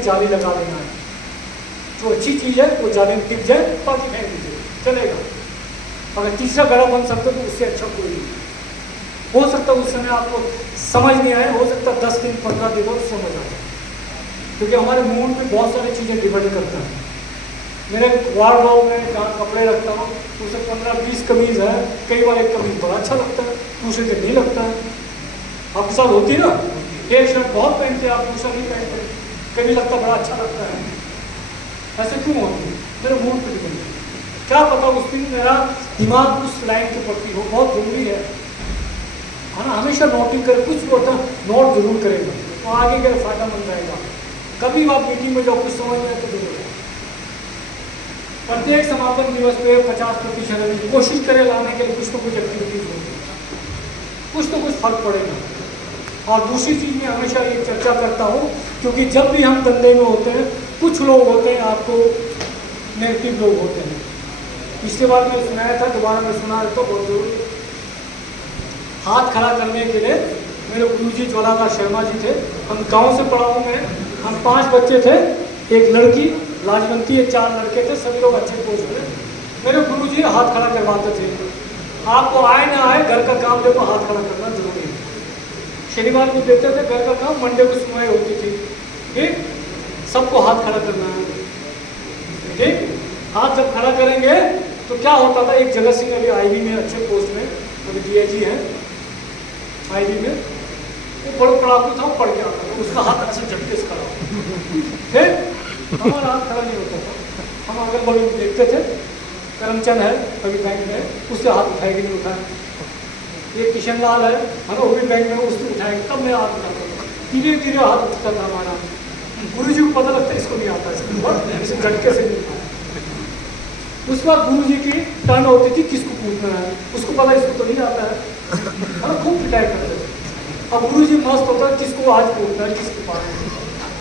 में जाली लगा देना है। जो अच्छी चीज़ है वो जाली में टिक जाए, बाकी फेंक दीजिए, चलेगा। अगर तीसरा घड़ा बन सकता तो उससे अच्छा कोई नहीं। हो सकता उस समय आपको समझ नहीं आए, हो सकता 10 दिन 15 दिन और समझ आ जाए, क्योंकि हमारे मूड पे बहुत सारी चीज़ें डिपेंड करता है। मेरे वार्डरोब में जहाँ कपड़े रखता हूँ उसमें 15-20 कमीज़ है, कई बार एक कमीज़ बड़ा अच्छा लगता है, दूसरे दिन नहीं लगता है। आपके साथ होती है ना, एक शर्ट बहुत पहनते हैं आप, दूसरा नहीं पहनते, कभी लगता बड़ा अच्छा लगता है। ऐसे क्यों होती है? मेरे मूड पर डिपेंड है। क्या पता उस दिन मेरा दिमाग उस लाइन के प्रति हो, बहुत जरूरी है ना। हमेशा नोटिंग करें, कुछ भी होता नोट जरूर करेगा तो आगे के फायदा मंद रहेगा। कभी आप मीटिंग में जाओ कुछ समझ में आए तो जरूर प्रत्येक समापन दिवस पे 50% कोशिश करें लाने के लिए, कुछ तो कुछ एक्टिविटीज होगी, कुछ तो कुछ फर्क पड़ेगा। और दूसरी चीज़ में हमेशा ये चर्चा करता हूँ, क्योंकि जब भी हम धंधे में होते हैं कुछ लोग होते हैं आपको नेगेटिव लोग होते हैं। पिछली बार मैं सुनाया था, दोबारा मैं सुना देता हूँ, बहुत जरूरी है। हाथ खड़ा करने के लिए मेरे गुरुजी ज्वालाधर शर्मा जी थे, हम गांव से पढ़ा हूँ मैं। हम 5 बच्चे थे, एक लड़की लाजवंती है, 4 लड़के थे, सभी लोग अच्छे पोस्ट में। मेरे गुरुजी हाथ खड़ा करवाते थे। आपको आए ना आए घर का काम देखो हाथ खड़ा करना जरूरी है। शनिवार को देते थे घर का काम, मंडे को सुनाई होती थी, ठीक, सबको हाथ खड़ा करना है, ठीक। हाथ जब खड़ा करेंगे तो क्या होता था, एक जगत सिंह अभी आईबी में अच्छे पोस्ट में, अभी डीआईजी हैं आईबी में, वो बड़ा पढ़ाकू था, वो पढ़ के आता था, उसका हाथ अच्छे झटके से खड़ा होता, फिर हमारा हाथ खड़ा नहीं होता था। हम अगल बगल में देखते थे, करमचंद है अभी बैंक में, उसके हाथ उठाएगी नहीं उठाए, ये किशन लाल है ना, वो भी बैंक में, उसको उठाएंगे, तब मैं हाथ उठाता था। धीरे धीरे हाथ उठता था हमारा। गुरु जी को पता लगता है इसको नहीं आता, इसे झटके से नहीं उठाया। उसके बाद गुरु जी की टर्न होती थी, किसको पूछना है, उसको पता इसको तो नहीं आता है, खूब पिटाई करते थे। अब गुरु जी मस्त होता है, किसको आज पूछना है, किसको पाना।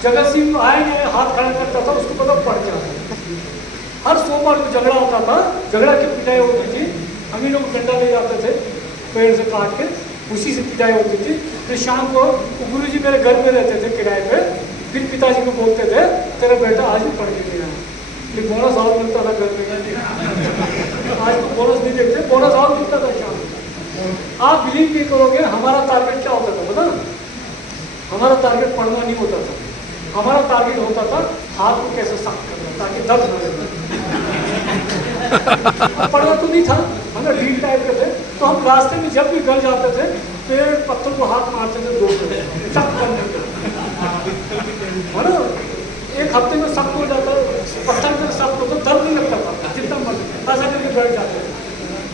जगत सिंह आएंगे हाथ खड़ा करता था, उसको पता पड़ जाता। हर सोमवार को झगड़ा होता था, झगड़ा की पिटाई होती थी, हम ही लोग डंडा ले जाते थे पेड़ से काट के, उसी से पिटाई होती थी। फिर शाम को गुरु जी मेरे घर में रहते थे किराए पे, फिर पिताजी को बोलते थे तेरा बेटा आज भी पढ़ के गया है, ये बोनस और मिलता था घर में। आज तो बोनस नहीं देखते, बोनस और मिलता था शाम को। आप बिलीव नहीं करोगे हमारा टारगेट क्या होता था पता, हमारा टारगेट पढ़ना नहीं होता था, हमारा टारगेट होता था हाथ को कैसे सख्त करना ताकि दर्द न लगे। पढ़ना तो नहीं था, हम ढील टाइप के थे, तो हम रास्ते में जब भी घर जाते थे पेड़ पत्थर को हाथ मारते थे, 2 सख्त करने के, है ना। एक हफ्ते में सख्त हो जाता, पत्थर में सख्त होता, दर्द नहीं लगता था, जितना मर्जी ऐसा करके बैठ जाते थे।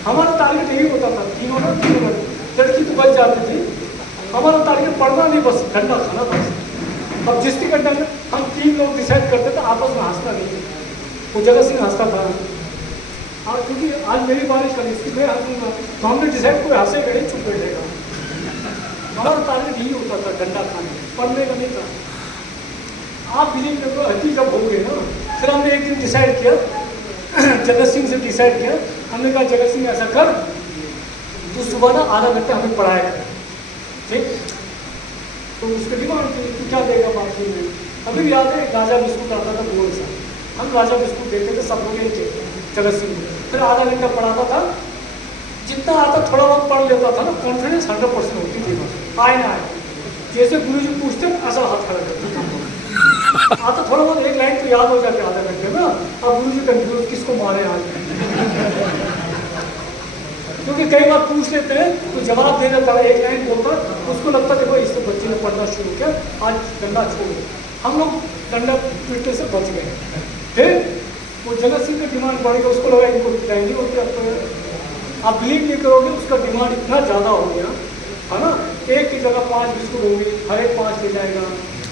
हमारा टारगेट यही होता था, तीनों लड़की तो बच जाती थी, हमारा टारगेट पढ़ना नहीं, बस ठंडा खाना बस। अब जिस घंटा में हम 3 लोग डिसाइड करते थे, आपस में हंसना नहीं, वो जगत सिंह हंसता था। हाँ, क्योंकि आज मेरी बारिश करी, इसकी मैं हंसूंगा, तो हमने डिसाइड कोई हंसेगा नहीं, चुप बैठेगा। हमारा टारगेट यही होता था, डंडा खाने, पढ़ने का नहीं था। आप बिलीव करो, हती जब हो गए ना, फिर हमने एक दिन डिसाइड किया, जगत सिंह से डिसाइड किया, हमने कहा जगत सिंह ऐसा कर, तू सुबह ना आधा घंटा हमें पढ़ाया कर, ठीक। तो उसके डिमांड थी, तू क्या देगा बाथरूम में। अभी भी याद है गाजा बिस्कुट आता था गोल सा, हम गाजा बिस्कुट देते थे, सब लोग यही थे जगत सिंह। फिर आधा घंटा पढ़ाता था, जितना आता थोड़ा बहुत पढ़ लेता था ना, कॉन्फिडेंस 100% होती थी, बस आए ना आए। जैसे गुरु जी पूछते ऐसा हाथ खड़ा करते थे, आता थोड़ा बहुत एक लाइन तो याद हो जाती आधा घंटे में। अब गुरु जी कंफ्यूज किसको मारे आज, क्योंकि कई बार पूछ लेते हैं तो जवाब दे देता है, एक लाइन बोलता, उसको लगता देखो इससे बच्चे ने पढ़ना शुरू किया, आज डंडा छोड़ो। हम लोग डंडा पीटने से बच गए। फिर वो जगत सिंह का डिमांड बढ़ेगा, उसको लगा इनको पिटाई नहीं होती। अब तो आप बिलीव नहीं करोगे, उसका डिमांड इतना ज़्यादा हो गया है ना, एक की जगह 5 बिस्कुट होंगे, हर एक 5 ले जाएगा,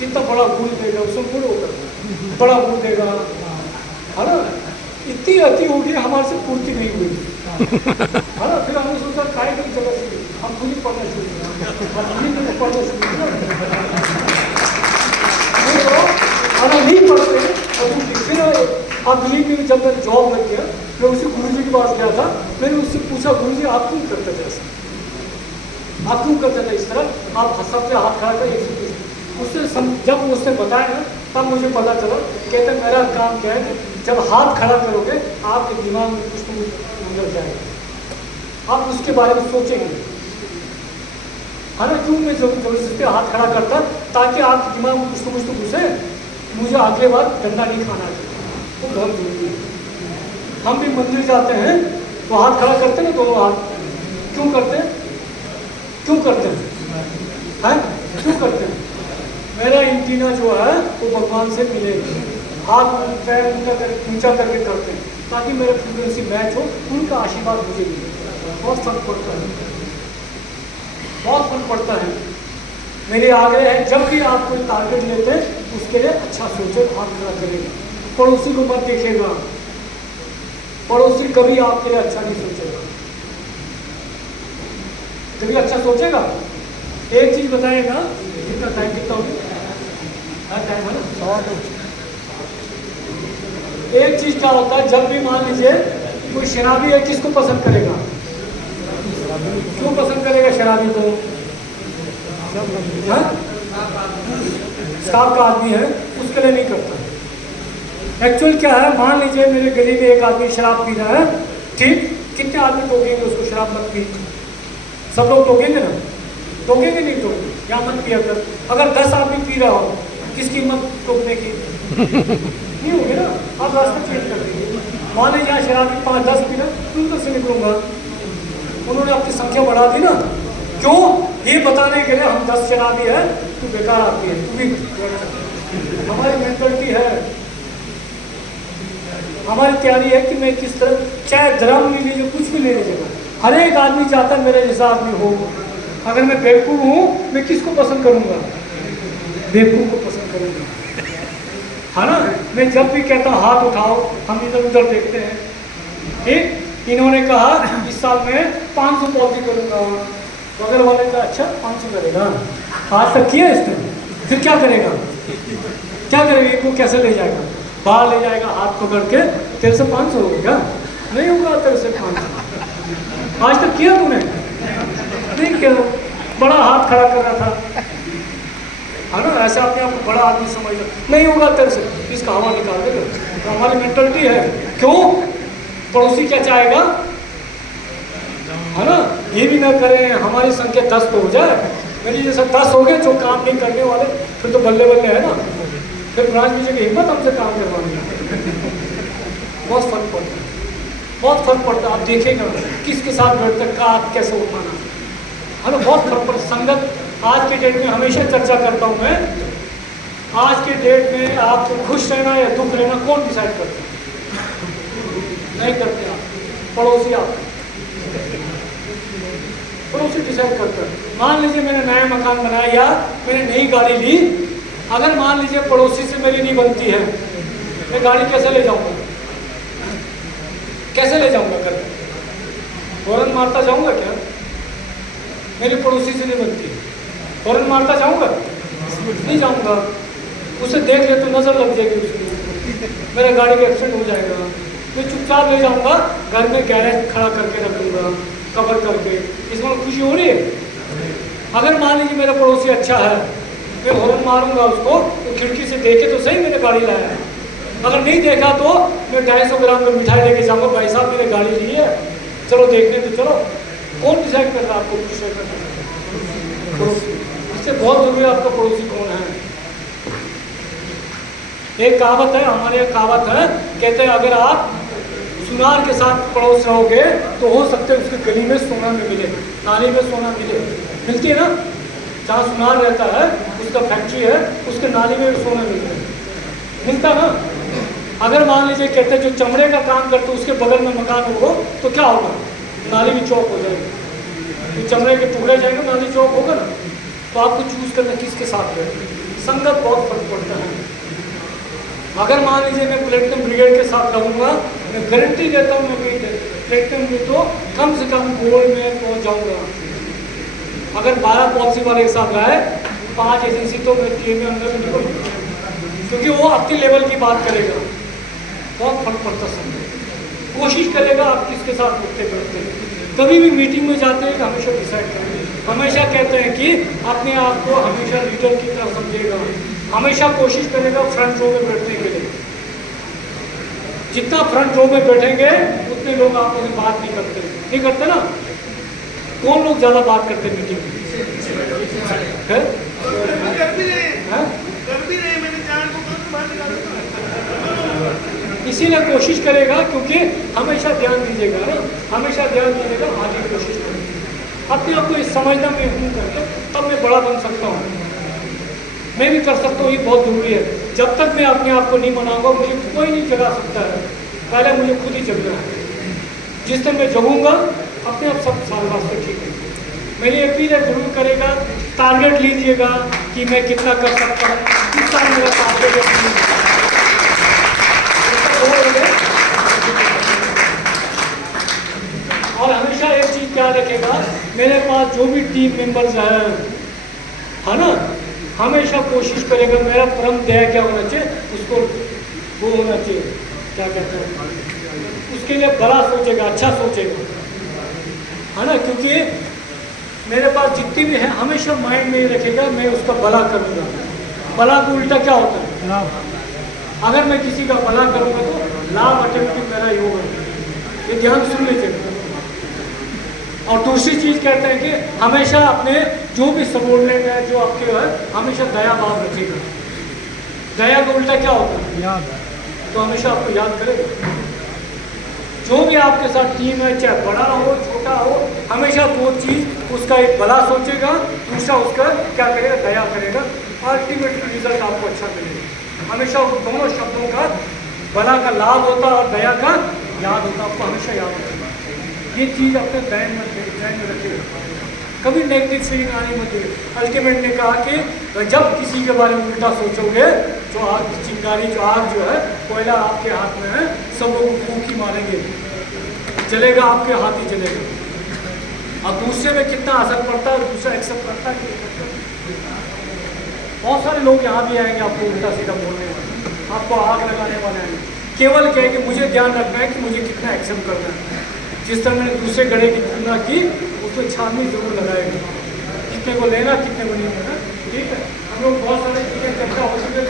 इतना बड़ा गुड़ देगा, उसमें गुड़ होगा, बड़ा गुड़ देगा, है ना। इतनी अति होगी, हमारे से पूर्ति नहीं हुई, है ना। फिर हमने सोचा काय की जगह से हम खुद ही पढ़ना शुरू किया, पढ़ना शुरू किया, नहीं पढ़ते। फिर आप बिलीव नहीं, जब मैं जॉब लग गया, मैं उसी गुरुजी के पास गया था, मैंने उससे पूछा गुरुजी आप क्यों करते थे ऐसा, आप क्यों करते थे इस तरह, आप सबसे हाथ खड़ा कर। उससे जब उसने बताया ना तब मुझे पता चला, कहते मेरा काम क्या है, जब हाथ खड़ा करोगे आपके दिमाग में कुछ तो अंदर जाएगा, आप उसके बारे में सोचेंगे। है ना, क्यों मैं जबरदस्ती पे हाथ खड़ा करता, ताकि आपके दिमाग में कुछ तो घुसे, मुझे अगले बार डंडा नहीं खाना चाहिए, वो बहुत जरूरी है। हम भी मंदिर जाते हैं तो हाथ खड़ा करते हैं ना, दोनों हाथ, क्यों करते हैं? क्यों करते हैं? क्यों करते हैं? मेरा एंटीना जो है वो भगवान से मिलेगा, हाथ पैर ऊंचा करके करते हैं ताकि मेरा फ्रीक्वेंसी मैच हो, उनका आशीर्वाद मुझे मिले। बहुत फर्क पड़ता है, बहुत फर्क पड़ता है। मेरे आग्रह है, जब भी आप कोई टारगेट लेते हैं उसके लिए अच्छा सोचे, हाथ खड़ा करेगा, पड़ोसी को मत देखेगा, पड़ोसी कभी आपके लिए अच्छा नहीं सोचेगा, कभी अच्छा सोचेगा। एक चीज बताएगा, कितना टाइम कितना होगी, टाइम है ना, एक चीज क्या होता है, जब भी मान लीजिए कोई शराबी है, किसको पसंद करेगा? क्यों पसंद करेगा शराबी को? शराब का आदमी है, उसके लिए नहीं करता। एक्चुअल क्या है, मान लीजिए मेरे गली में एक आदमी शराब पी रहा है, ठीक, कितने आदमी टोकेंगे उसको, शराब मत पी? सब लोग टोकेंगे ना? टोकेंगे नहीं टोकेंगे, या मत पिया कर। अगर 10 आदमी पी रहा हो, किसकी हिम्मत टोकने की? नहीं होगी ना, आप रास्ता चेंज कर देंगे। मान लीजिए यहाँ शराबी 5-10 पी रहा, तुम तो से निकलूंगा, उन्होंने आपकी संख्या बढ़ा दी ना, क्यों? ये बताने के लिए हम 10 शराबी है, तू बेकार आती है, तू भी। हमारी मेंटलिटी है, हमारी तैयारी है कि मैं किस तरह, चाहे धर्म ले लीजिए, कुछ भी ले लीजिएगा, हर एक आदमी चाहता है मेरे जैसा आदमी हो। अगर मैं बेवकूफ़ हूँ, मैं किसको पसंद करूँगा? बेवकूफ़ को पसंद करूँगा, है ना। मैं जब भी कहता हूँ हाथ उठाओ, हम इधर उधर देखते हैं, ठीक। इन्होंने कहा इस साल मैं 500 पॉलिसी करूँगा, बगल वाले का अच्छा 500 करेगा, आज तक किया इसने, फिर क्या करेगा? क्या करेगा? इनको कैसे ले जाएगा? बाहर ले जाएगा हाथ पकड़ के, तेरे से 500 हो गया? नहीं होगा तेरे से 500। आज तक किया तूने? नहीं किया, बड़ा हाथ खड़ा कर रहा था, है ना, ऐसे अपने आप को बड़ा आदमी समझ लो, नहीं होगा तेरे से, इसका हवा निकाल देगा। तो हमारी मेंटलिटी है, क्यों? पड़ोसी क्या चाहेगा, है ना, ये भी ना करें, हमारी संख्या 10 तो हो जाए, मेरी जैसे 10 हो गए जो काम नहीं करने वाले, फिर तो बल्ले बल्ले है ना, फिर ब्रांच नीचे की हिम्मत हमसे काम करवानी है। बहुत फर्क पड़ता है, बहुत फर्क पड़ता है। आप देखेगा किसके साथ बैठते का आप कैसे उठाना, है ना, बहुत फर्क पड़ता। संगत आज के डेट में हमेशा चर्चा करता हूँ मैं, आज के डेट में आपको खुश रहना या दुख रहना कौन डिसाइड करता है? नहीं करते आप, पड़ोसी आप, पड़ोसी डिसाइड करता है। मान लीजिए मैंने नया मकान बनाया या मैंने नई गाड़ी ली, अगर मान लीजिए पड़ोसी से मेरी नहीं बनती है, मैं गाड़ी कैसे ले जाऊंगा? कैसे ले जाऊंगा? घर हॉर्न मारता जाऊंगा क्या? मेरी पड़ोसी से नहीं बनती है, हॉर्न मारता जाऊंगा? नहीं जाऊंगा। उसे देख ले तो नजर लग जाएगी उसकी, मेरा गाड़ी का एक्सीडेंट हो जाएगा। मैं चुपचाप ले जाऊंगा, घर में गैरेज खड़ा करके रखूंगा, कवर करके। इसमें खुशी हो रही है? अगर मान लीजिए मेरा पड़ोसी अच्छा है, मैं हॉर्न मारूंगा उसको, तो खिड़की से देखे तो सही मैंने गाड़ी लाया है। अगर नहीं देखा तो मैं 250 ग्राम में मिठाई लेके जाऊंगा, भाई साहब मैंने गाड़ी ली है, चलो देखने तो चलो। कौन डिसाइड कर रहा है आपको खुश करना? पड़ोसी। इससे बहुत जरूरी है आपका पड़ोसी कौन है। एक कहावत है, हमारे यहाँ कहावत है, कहते हैं अगर आप सुनार के साथ पड़ोस रहोगे तो हो सकते है उसके गली में सोना में मिले, नाली में सोना मिले। मिलती है ना, जहाँ सुनार रहता है उसका फैक्ट्री है, उसके नाली में सोना मिलता है, मिलता ना। अगर मान लीजिए कहते हैं जो चमड़े का काम करते उसके बगल में मकान हो तो क्या होगा? नाली भी चौक हो जाएगी, तो चमड़े के टुकड़े जाएंगे, नाली चौक होगा ना। तो आपको चूज करना किसके साथ है। संगत बहुत फर्क पड़ता है। अगर मान लीजिए मैं प्लेटिनम ब्रिगेड के साथ रहूँगा, मैं गारंटी देता हूँ मैं प्लेटिनम में तो कम से कम गोल्ड में पहुँच जाऊँगा। अगर 12 पॉलिसी वाले के साथ रहा है, 5 एजेंसी तो मैं टीए में अंदर में निकलूँगा, क्योंकि वो आपके लेवल की बात करेगा। बहुत फर्क पड़ता है। कोशिश करेगा आप किसके साथ उठते बैठते। कभी भी मीटिंग में जाते हैं हमेशा डिसाइड करेंगे, हमेशा कहते हैं कि अपने आप को हमेशा लीडर की तरह समझेगा, हमेशा कोशिश करेगा फ्रंट रो में बैठने के लिए। जितना फ्रंट रो में बैठेंगे उतने लोग आपस में बात नहीं करते ना। कौन लोग ज़्यादा बात करते हैं मीटिंग में? इसीलिए कोशिश करेगा, क्योंकि हमेशा ध्यान दीजिएगा ना, हमेशा ध्यान दीजिएगा, आगे कोशिश करेगा। अपने आप को इस समझना मैं हूँ करके तब मैं बड़ा बन सकता हूँ, मैं भी कर सकता हूँ, ये बहुत ज़रूरी है। जब तक मैं अपने आप को नहीं मनाऊंगा मुझे कोई नहीं जगा सकता है, पहले मुझे खुद ही जगना है। जिस दिन मैं जगूंगा अपने आप सब साल वास्ते ठीक है। मेरी अपील है, जरूर करेगा, टारगेट लीजिएगा कि मैं कितना कर सकता हूँ, किस साल मेरा टारगेट। और हमेशा एक चीज़ क्या रखेगा, मेरे पास जो भी टीम मेंबर्स है ना, हमेशा कोशिश करेगा मेरा परम ध्येय क्या होना चाहिए, उसको वो होना चाहिए, क्या कहते हैं, उसके लिए बड़ा सोचेगा, अच्छा सोचेगा, है ना। क्योंकि मेरे पास जितनी भी है हमेशा माइंड में ही रखेगा मैं उसका भला करूँगा। भला को उल्टा क्या होता है, लाभ। अगर मैं किसी का भला करूँगा तो लाभ ऑटोमेटिक मेरा ही होगा, ये ध्यान सुन लीजिएगा। और दूसरी चीज़ कहते हैं कि हमेशा अपने जो भी सबॉर्डिनेट है, जो आपके है, हमेशा दया भाव रखेगा। दया का उल्टा क्या होता है, याद। तो हमेशा आपको याद करेगा। जो भी आपके साथ टीम है, चाहे बड़ा हो छोटा हो, हमेशा दो चीज़, उसका एक भला सोचेगा, दूसरा उसका क्या करेगा, दया करेगा। अल्टीमेटली रिजल्ट आपको अच्छा मिलेगा। हमेशा उन दोनों शब्दों का, भला का लाभ होता है और दया का याद होता, आपको हमेशा याद होगा। ये चीज़ अपने ध्यान में रखिएगा, कभी नेगेटिव फीलिंग आने मत दीजिए। अल्टीमेट ने कहा कि जब किसी के बारे में उल्टा सोचोगे, जो आग की चिंगारी, जो आग जो है, कोयला आपके हाथ में है, सब लोग फूंकी मारेंगे, जलेगा, आपके हाथ ही जलेगा। अब दूसरे में कितना असर पड़ता है, दूसरा एक्सेप्ट करता है। बहुत सारे लोग यहाँ भी आएंगे आपको उल्टा सीधा बोलने वाले, आपको आग लगाने वाले आएंगे। केवल क्या है कि मुझे ध्यान रखना है कि मुझे कितना एक्सेप्ट करना है। जिस तरह मैंने दूसरे गड़े की तुलना की, उसमें छाननी जरूर लगाएगा, कितने को लेना कितने को नहीं लेना। ठीक है, हम लोग बहुत सारे चीज़ें चर्चा हो चुकी है,